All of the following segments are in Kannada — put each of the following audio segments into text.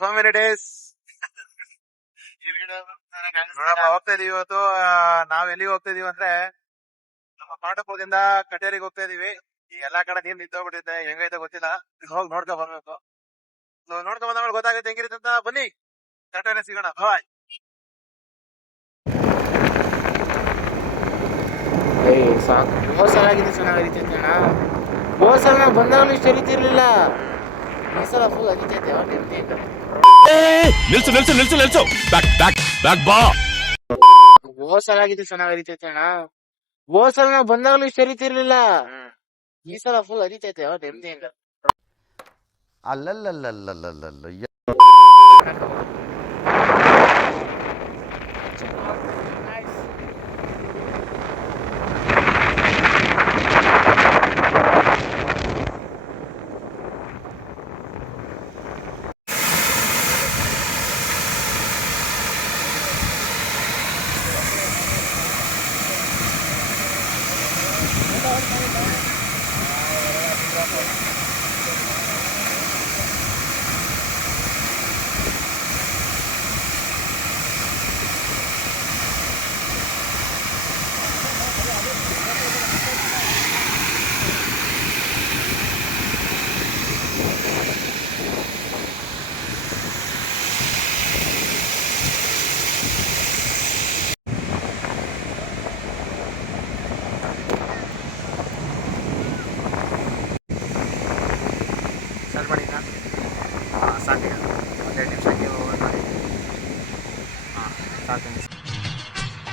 ಸೋ ಮೆನಿ ಡೇಸ್ ನೋಡಪ್ಪ ಹೋಗ್ತಾ ಇದೀವಿ ಇವತ್ತು. ನಾವ್ ಎಲ್ಲಿಗೆ ಹೋಗ್ತಾ ಇದೀವಿ ಅಂದ್ರೆ ನಮ್ಮ ಪಾಂಡಪುರದಿಂದ ಕಟೇರಿಗೆ ಹೋಗ್ತಾ ಇದೀವಿ. ಈ ಎಲ್ಲಾ ಕಡೆ ನೀರ್ ನಿಂತೋಗ್ಬಿಟ್ಟಿದೆ, ಹೆಂಗೈತೆ ಗೊತ್ತಿಲ್ಲ. ಹೋಗಿ ನೋಡ್ಕೊಂಡ್ ಬರ್ಬೇಕು. ನೋಡ್ಕೊಂಡ್ ಬಂದ್ಮೇಲೆ ಗೊತ್ತಾಗುತ್ತೆ ಹೆಂಗಿರುತ್ತೆ ಅಂತ. ಬನ್ನಿ ಕಟೇರಿ ಸಿಗೋಣ. ಬಾಯ್. ಸಾಕು. ಹೋದ್ ಸಲ ಆಗಿದ್ದು ಚೆನ್ನಾಗಿರುತ್ತೆ ಅಣ್ಣ. ಹೋದ್ ಸಲ ನಾವು ಬಂದಾಗಲೂ ಇಷ್ಟು ಅರಿತಿರ್ಲಿಲ್ಲ. ಈ ಸಲ ಫುಲ್ ಅರಿತೈತೆ. ನಿಲ್ಸು ನಿಲ್ಸು ನಿಲ್ಸು ನಿಲ್ಸು. ಬ್ಯಾಕ್ ಬ್ಯಾಕ್ ಬ್ಯಾಕ್ ಬಾ. ಹೋದ್ ಸಲ ಆಗಿದ್ದು ಚೆನ್ನಾಗಿ ಅರಿತೈತೆ ಅಣ್ಣ. ಹೋದ್ ಸಲ ನಾವು ಬಂದಾಗಲೂ ಇಷ್ಟು ಅರಿತಿರ್ಲಿಲ್ಲ. ಈ ಸಲ ಫುಲ್ ಅರಿತೈತೆ. ನೆಮ್ಮದಿ ಅಂತ ಅಲ್ಲಲ್ಲಲ್ಲಲ್ಲಲ್ಲಲ್ಲ. ಸಾಕು, ಒಂದೆರಡು ನಿಮಿಷಕ್ಕೆ ಮಾಡಿ. ಸಾಕು.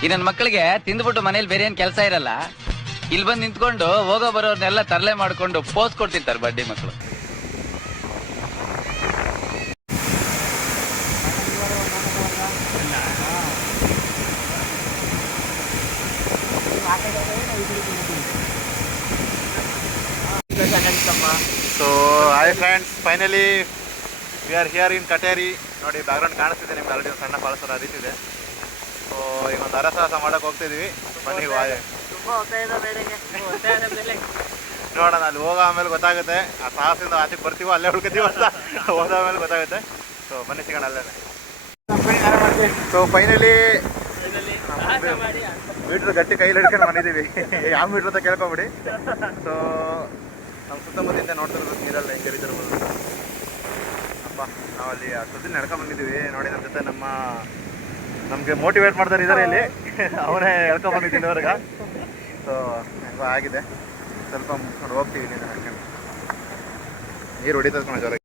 ಈ ನನ್ನ ಮಕ್ಕಳಿಗೆ ತಿಂದ್ಬಿಟ್ಟು ಮನೇಲಿ ಬೇರೆ ಏನ್ ಕೆಲಸ ಇರಲ್ಲ. ಇಲ್ಲಿ ಬಂದು ನಿಂತ್ಕೊಂಡು ಹೋಗೋ ಬರೋರ್ನೆಲ್ಲ ತರಲೆ ಮಾಡ್ಕೊಂಡು ಪೋಸ್ ಕೊಡ್ತಿರ್ತಾರೆ ಬಡ್ಡಿ ಮಕ್ಕಳು. So hi friends, finally we are here in Kateri. ನೋಡಿ ಬ್ಯಾಕ್ಗ್ರೌಂಡ್ ಕಾಣಿಸ್ತಿದೆ ನಿಮ್ಗೆ, ಆಲ್ರೆಡಿ ಒಂದು ಸಣ್ಣ ಫಾಲ್ಸ್ ಹರಿತಿದೆ. ಸೊ ಈಗ ಒಂದು ಅರಸಾಹಸ ಮಾಡೋಕೆ ಹೋಗ್ತಿದ್ವಿ. ಬನ್ನಿ ನೋಡೋಣ, ಅಲ್ಲಿ ಹೋಗೋ ಆಮೇಲೆ ಗೊತ್ತಾಗುತ್ತೆ. ಆ ಸಾಹಸದಿಂದ ಆಚೆಗೆ ಬರ್ತೀವೋ ಅಲ್ಲೇ ಹುಡ್ಕೋತೀವೋ ಅಂತ ಹೋದಾದ್ಮೇಲೆ ಗೊತ್ತಾಗುತ್ತೆ. ಸೊ ಬನ್ನಿ ಸಿಗೋಣ ಅಲ್ಲೇ. ಸೊ ಫೈನಲಿ ಮೀಟ್ರ್ ಗಟ್ಟಿ ಕೈಲಿ ಹಿಡ್ಕೊಂಡು ಬಂದಿದ್ದೀವಿ. ಯಾವ ಮೀಟ್ರ್ ಅಂತ ಕೇಳ್ಕೊಂಬಿಡಿ. ಸೊ ನಮ್ಮ ಸುತ್ತಮುತ್ತ ನೋಡ್ತಿರೋದು ನೀರಲ್ಲಿ ಹೆಂಗೆ ಹರಿತಿರ್ಬೋದು. ಅಪ್ಪ ನಾವು ಅಲ್ಲಿ ಅಷ್ಟೊತ್ತಿನ ನಡ್ಕೊಂಡು ಬಂದಿದ್ದೀವಿ. ನೋಡಿ ನಮ್ಮ ಜೊತೆ ನಮಗೆ ಮೋಟಿವೇಟ್ ಮಾಡ್ತಾರೆ ಇದ್ದಾರೆ ಇಲ್ಲಿ. ಅವನೇ ಹೇಳ್ಕೊಂಡು ಬಂದಿದ್ದೀನಿ ಅವ್ರಿಗೆ. ಸೊ ಹೆಂಗೋ ಆಗಿದೆ, ಸ್ವಲ್ಪ ಮುಗಿಸ್ಕೊಂಡು ಹೋಗ್ತೀವಿ. ನೀನು ನಡ್ಕೊಂಡು ನೀರು ಹೊಡಿತದ್ಕೊಂಡು ಜೋರಾಗಿ.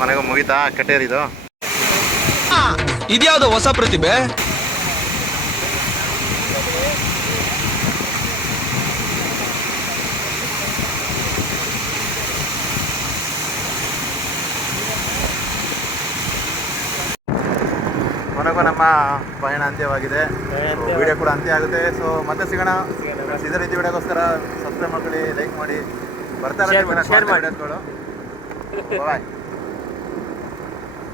ಮನೆಗೂ ಮುಗಿತಾ ಕಟೇರಿದು? ಇದ್ಯಾವ್ದು ಹೊಸ ಪ್ರತಿಭೆ? ಕೊನೆಗೂ ನಮ್ಮ ಪಯಣ ಅಂತ್ಯವಾಗಿದೆ. ವಿಡಿಯೋ ಕೂಡ ಅಂತ್ಯ ಆಗುತ್ತೆ. ಸೊ ಮತ್ತೆ ಸಿಗೋಣ. ಇದೇ ರೀತಿ ವಿಡಿಯೋಗೋಸ್ಕರ ಸಬ್ಸ್ಕ್ರೈಬ್ ಮಾಡ್ಕೊಳ್ಳಿ, ಲೈಕ್ ಮಾಡಿ. ಬರ್ತಾರೆ ವಿಡಿಯೋಸ್ಗಳು. ಬಾಯ್.